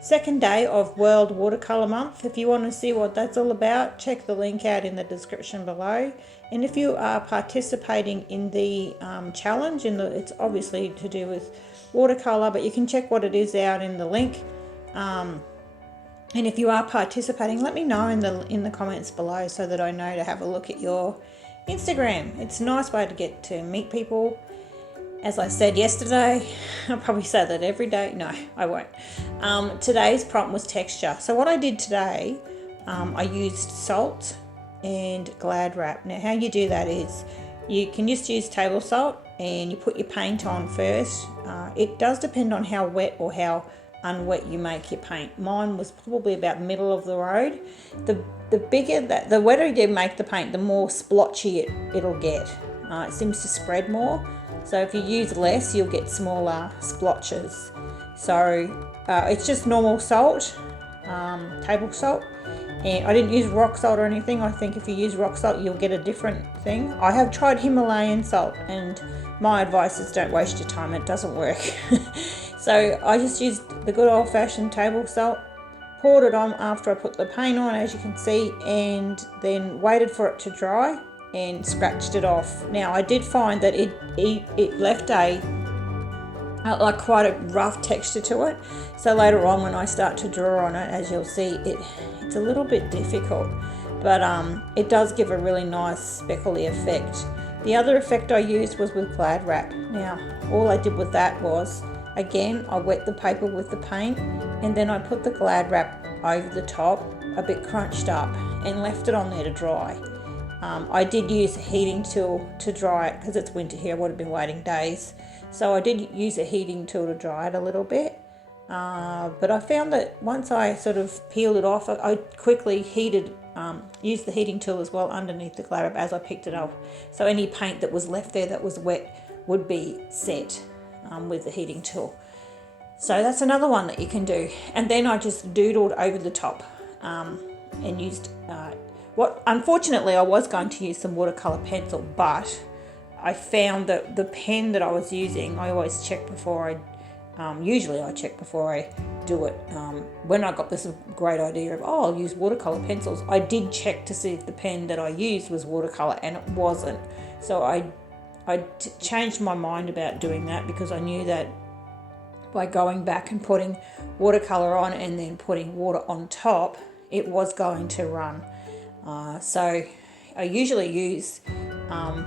second day of World Watercolor Month. If you want to see what that's all about, check the link out in the description below. And if you are participating in the challenge, it's obviously to do with watercolor, but you can check what it is out in the link. And if you are participating, let me know in the comments below so that I know to have a look at your Instagram. It's a nice way to get to meet people. As I said yesterday, I'll probably say that every day. No, I won't. Today's prompt was texture. So what I did today, I used salt and Glad wrap. Now how you do that is you can just use table salt and you put your paint on first. It does depend on how wet or how unwet you make your paint. Mine was probably about middle of the road. The wetter you make the paint, the more splotchy it'll get. It seems to spread more. So if you use less, you'll get smaller splotches. So it's just normal salt, table salt. And I didn't use rock salt or anything. I think if you use rock salt, you'll get a different thing. I have tried Himalayan salt, and my advice is don't waste your time. It doesn't work. So I just used the good old-fashioned table salt, poured it on after I put the paint on, as you can see, and then waited for it to dry and scratched it off. Now I did find that it left like quite a rough texture to it. So later on when I start to draw on it, as you'll see, it's a little bit difficult, but it does give a really nice speckly effect. The other effect I used was with Glad wrap. Now all I did with that was, again, I wet the paper with the paint and then I put the Glad wrap over the top, a bit crunched up, and left it on there to dry. I did use a heating tool to dry it because it's winter here. I would have been waiting days. So I did use a heating tool to dry it a little bit. But I found that once I sort of peeled it off, I quickly used the heating tool as well underneath the Glad wrap as I picked it up. So any paint that was left there that was wet would be set with the heating tool. So that's another one that you can do. And then I just doodled over the top and used unfortunately I was going to use some watercolor pencil, but I found that the pen that I was using, I always check before usually I check before I do it. When I got this great idea of, I'll use watercolor pencils, I did check to see if the pen that I used was watercolor, and it wasn't. So I changed my mind about doing that, because I knew that by going back and putting watercolor on and then putting water on top, it was going to run. So I usually use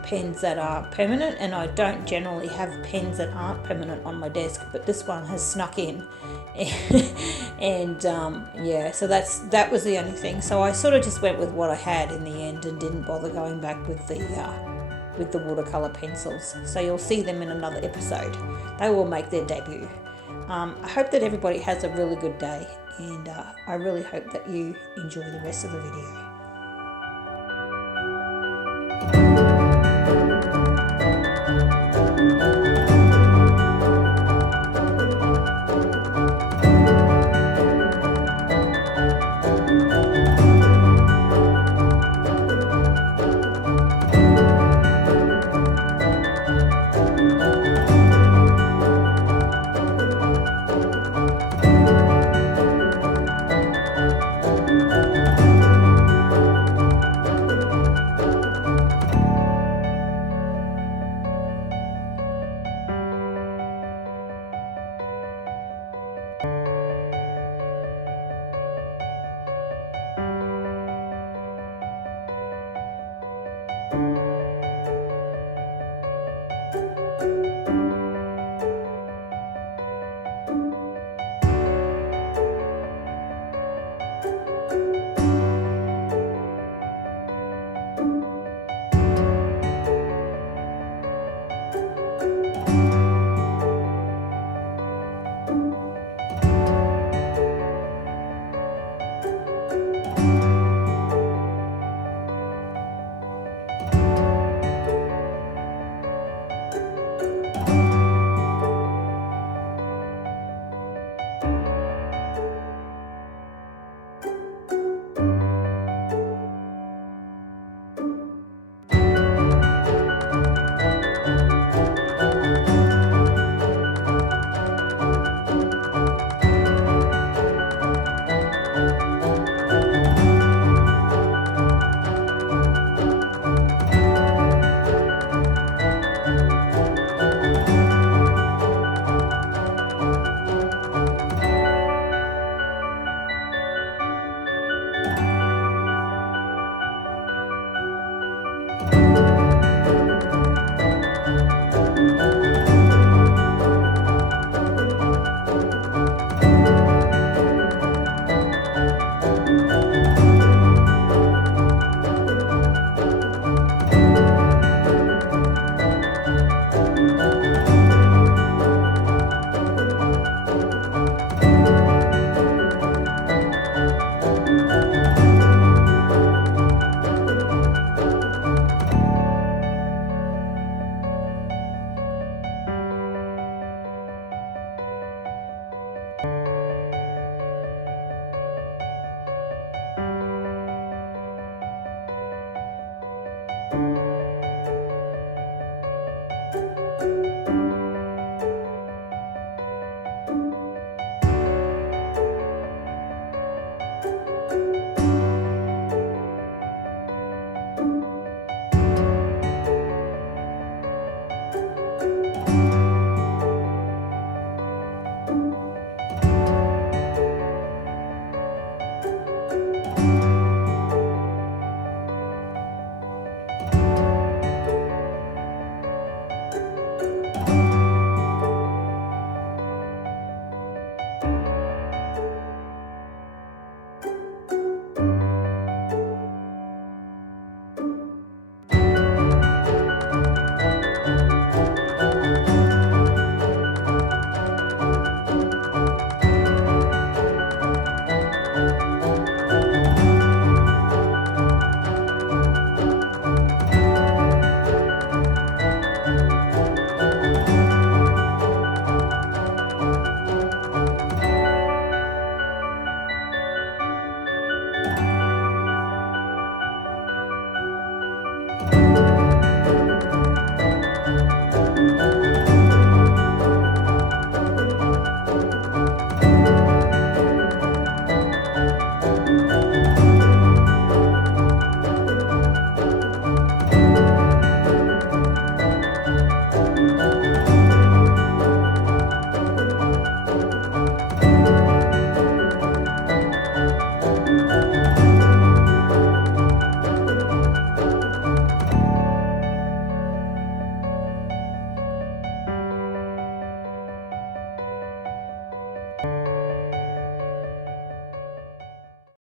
pens that are permanent, and I don't generally have pens that aren't permanent on my desk, but this one has snuck in. And yeah, so that was the only thing. So I sort of just went with what I had in the end and didn't bother going back with the watercolor pencils. So you'll see them in another episode. They will make their debut. I hope that everybody has a really good day, and I really hope that you enjoy the rest of the video.